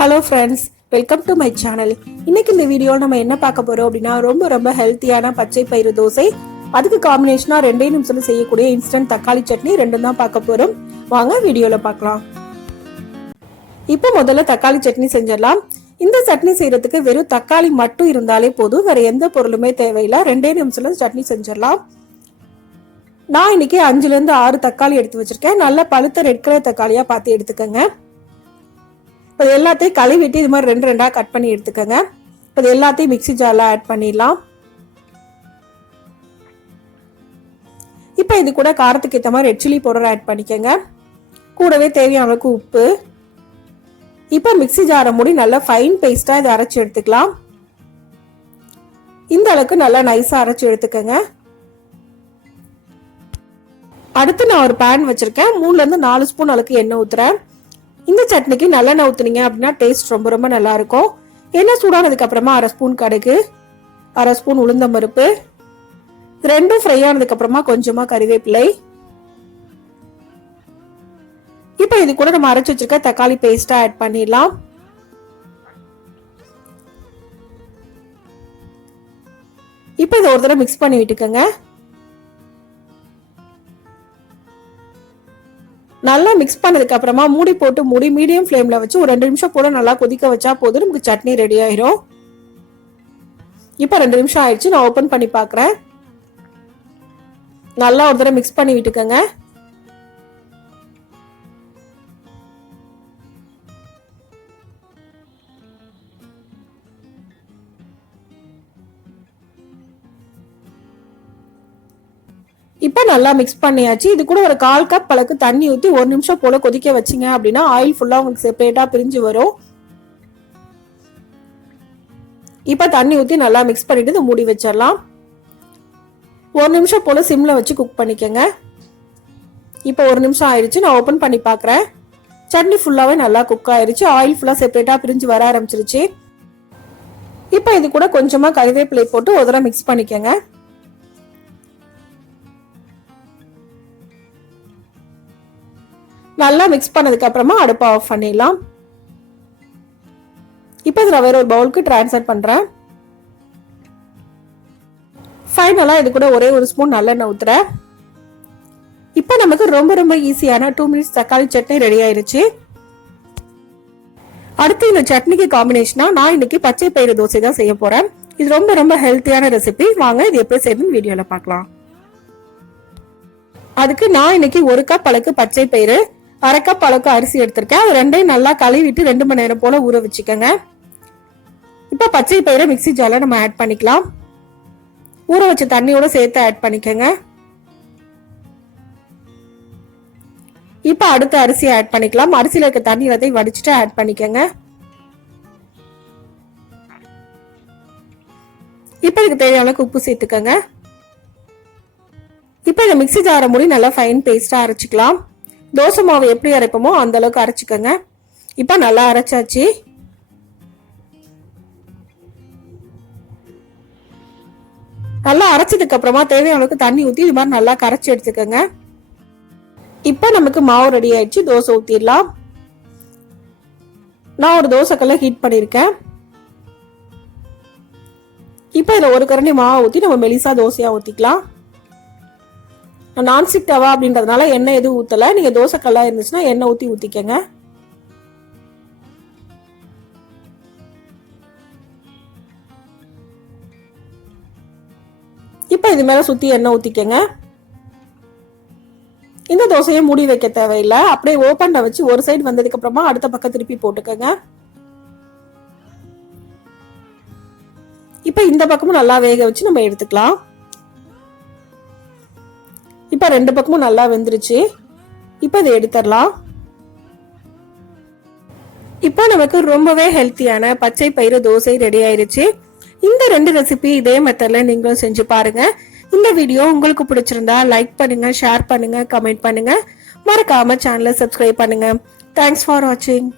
Hello friends, welcome to my channel. இன்னைக்கு இந்த video நம்ம என்ன பார்க்க போறோம் அப்படின்னா ரொம்ப ஹெல்த்தியான பச்சை பயிறு தோசை. அதுக்கு காம்பினேஷனா 2 நிமிஷத்துல செய்யக்கூடிய இன்ஸ்டன்ட் தக்காளி சட்னி ரெண்டும் தான் பார்க்க போறோம். வாங்க வீடியோல பார்க்கலாம். இப்போ முதல்ல தக்காளி சட்னி செஞ்சிடலாம். இந்த சட்னி செய்யறதுக்கு வெறும் தக்காளி மட்டும் இருந்தாலே போதும், வேற எந்த பொருளுமே தேவையில்லை. 2 நிமிஷத்துல சட்னி செஞ்சிடலாம். நான் இன்னைக்கு 5ல இருந்து 6 தக்காளி எடுத்து வச்சிருக்கேன். நல்ல பழுத்த ரெட் கலர் தக்காளியா பார்த்து எடுத்துக்கோங்க. இப்போ எல்லாத்தையும் கழுவிட்டு இது மாதிரி 2 கட் பண்ணி எடுத்துக்கோங்க. இப்போ எல்லாத்தையும் மிக்ஸி ஜார்ல ஆட் பண்ணிடலாம். இப்போ இது கூட காரத்துக்கு ஏற்ற மாதிரி ரெட் சில்லி பவுடர் ஆட் பண்ணிக்கோங்க. கூடவே தேவையான அளவுக்கு உப்பு. இப்போ மிக்ஸி ஜாரை மூடி நல்லா ஃபைன் பேஸ்டா இதை அரைச்சி எடுத்துக்கலாம். இந்த அளவுக்கு நல்லா நைஸா அரைச்சி எடுத்துக்கோங்க. அடுத்து நான் ஒரு பேன் வச்சிருக்கேன். 3ல இருந்து 4 ஸ்பூன் அளவுக்கு எண்ணெய் ஊத்துறேன். இந்த சட்னிக்கு நல்லெண்ணெய் ஊத்துனீங்க அப்படின்னா டேஸ்ட் ரொம்ப நல்லா இருக்கும். எண்ணெய் சூடானதுக்கு அப்புறமா 1/2 ஸ்பூன் கடுகு, 1/2 ஸ்பூன் உளுந்தம் பருப்பு, ரெண்டும் ஃப்ரை ஆனதுக்கு அப்புறமா கொஞ்சமா கறிவேப்பிலை. இப்போ இது கூட நம்ம அரைச்சு வச்சிருக்க தக்காளி பேஸ்டா ஆட் பண்ணிடலாம். இப்போ இதை ஒரு தடவை மிக்ஸ் பண்ணி விட்டுக்கோங்க. நல்லா மிக்ஸ் பண்ணதுக்கு அப்புறமா மூடி போட்டு மீடியம் ஃப்ளேம்ல வச்சு ஒரு 2 நிமிஷம் போல நல்லா கொதிக்க வச்சா போதும், நமக்கு சட்னி ரெடி ஆயிரும். இப்ப 2 நிமிஷம் ஆயிடுச்சு. நான் ஓபன் பண்ணி பாக்குறேன். நல்லா ஒரு தடவை மிக்ஸ் பண்ணி விட்டுக்கோங்க. இப்போ நல்லா மிக்ஸ் பண்ணியாச்சு. இது கூட ஒரு 1/4 கப் அளவுக்கு தண்ணி ஊற்றி 1 நிமிஷம் போல கொதிக்க வச்சிங்க அப்படின்னா ஆயில் ஃபுல்லா உங்களுக்கு செப்பரேட்டா பிரிஞ்சு வரும். இப்போ தண்ணி ஊற்றி நல்லா மிக்ஸ் பண்ணிட்டு மூடி வச்சிடலாம். 1 நிமிஷம் போல சிம்ல வச்சு குக் பண்ணிக்கோங்க. இப்போ 1 நிமிஷம் ஆயிடுச்சு. நான் ஓபன் பண்ணி பாக்குறேன். சட்னி ஃபுல்லாவே நல்லா குக் ஆயிருச்சு. ஆயில் ஃபுல்லா செப்பரேட்டா பிரிஞ்சு வர ஆரம்பிச்சிருச்சு. இப்போ இது கூட கொஞ்சமா கறிவேப்பிலை போட்டு ஒரு தடவை மிக்ஸ் பண்ணிக்கோங்க. நல்லா மிக்ஸ் பண்ணதுக்கு அப்புறமா அடுப்பை ஆஃப் பண்ணிடலாம். இப்போ இதை வேற ஒரு பவுலுக்கு டிரான்ஸ்ஃபர் பண்றேன். ஃபைனலா இது கூட ஒரே ஒரு ஸ்பூன் நல்லெண்ணெய் ஊத்துறேன். இப்போ நமக்கு ரொம்ப ஈஸியான 2 மினிட்ஸ் தக்காளி சட்னி ரெடி ஆயிருச்சு. அடுத்து இந்த சட்னிக்கு காம்பினேஷனா நான் இன்னைக்கு பச்சை பயிறு தோசை தான் செய்ய போறேன். இது ரொம்ப ஹெல்த்தியான ரெசிபி. வாங்க இது எப்படி செய்யணும்னு வீடியோல பார்க்கலாம். அதுக்கு நான் இன்னைக்கு 1 கப் அளவுக்கு பச்சை பயிறு, 1/2 கப் அளவுக்கு அரிசி எடுத்திருக்கேன். அது ரெண்டையும் நல்லா கழுவிட்டு 2 மணி நேரம் போல ஊற வச்சுக்கோங்க. இப்ப பச்சை பயிரை மிக்ஸி ஜார்ல நம்ம ஆட் பண்ணிக்கலாம். ஊற வச்ச தண்ணியோட சேர்த்து ஆட் பண்ணிக்கோங்க. இப்ப அடுத்த அரிசியை ஆட் பண்ணிக்கலாம். அரிசியில இருக்க தண்ணி எல்லாத்தையும் வடிச்சிட்டு ஆட் பண்ணிக்கோங்க. இப்ப இதுக்கு தேவையான அளவுக்கு உப்பு சேர்த்துக்கோங்க. இப்ப இந்த மிக்ஸி ஜாரை மூடி நல்லா ஃபைன் பேஸ்டா அரைச்சிக்கலாம். தோசை மாவு எப்படி அரைப்போமோ அந்த அளவுக்கு அரைச்சிக்கோங்க. இப்ப நல்லா அரைச்சாச்சு. நல்லா அரைச்சதுக்கு அப்புறமா தேவையான அளவுக்கு தண்ணி ஊத்தி இது மாதிரி நல்லா கரைச்சி எடுத்துக்கோங்க. இப்ப நமக்கு மாவு ரெடி ஆயிடுச்சு. தோசை ஊத்திடலாம். நான் ஒரு தோசைக்கல்ல ஹீட் பண்ணிருக்கேன். இப்ப இதுல ஒரு கரண்டி மாவு ஊத்தி நம்ம மெலிசா தோசையா ஊத்திக்கலாம். நான்ஸ்டிக் தவா அப்படின்றதுனால எண்ணெய் எதுவும் ஊத்தல. நீங்க தோசை கல்லா இருந்துச்சுன்னா எண்ணெய் ஊத்தி ஊத்திக்கங்க. இப்ப இது மேல சுத்தி எண்ணெய் ஊத்திக்கங்க. இந்த தோசையை மூடி வைக்க தேவையில்லை. அப்படியே ஓபன்ல வச்சு ஒரு சைடு வந்ததுக்கு அப்புறமா அடுத்த பக்கம் திருப்பி போட்டுக்கங்க. இப்ப இந்த பக்கமும் நல்லா வேக வச்சு நம்ம எடுத்துக்கலாம். இப்ப 2 பக்கமும் நல்லா வெந்துருச்சு. இப்ப இதை எடுத்துடலாம். இப்போ நமக்கு ரொம்பவே ஹெல்த்தியான பச்சை பயிறு தோசை ரெடி ஆயிருச்சு. இந்த 2 ரெசிபி இதே மெத்தட்ல நீங்களும் செஞ்சு பாருங்க. இந்த வீடியோ உங்களுக்கு பிடிச்சிருந்தா லைக் பண்ணுங்க, ஷேர் பண்ணுங்க, கமெண்ட் பண்ணுங்க. மறக்காம சேனலை சப்ஸ்கிரைப் பண்ணுங்க. தேங்க்ஸ் ஃபார் வாட்சிங்.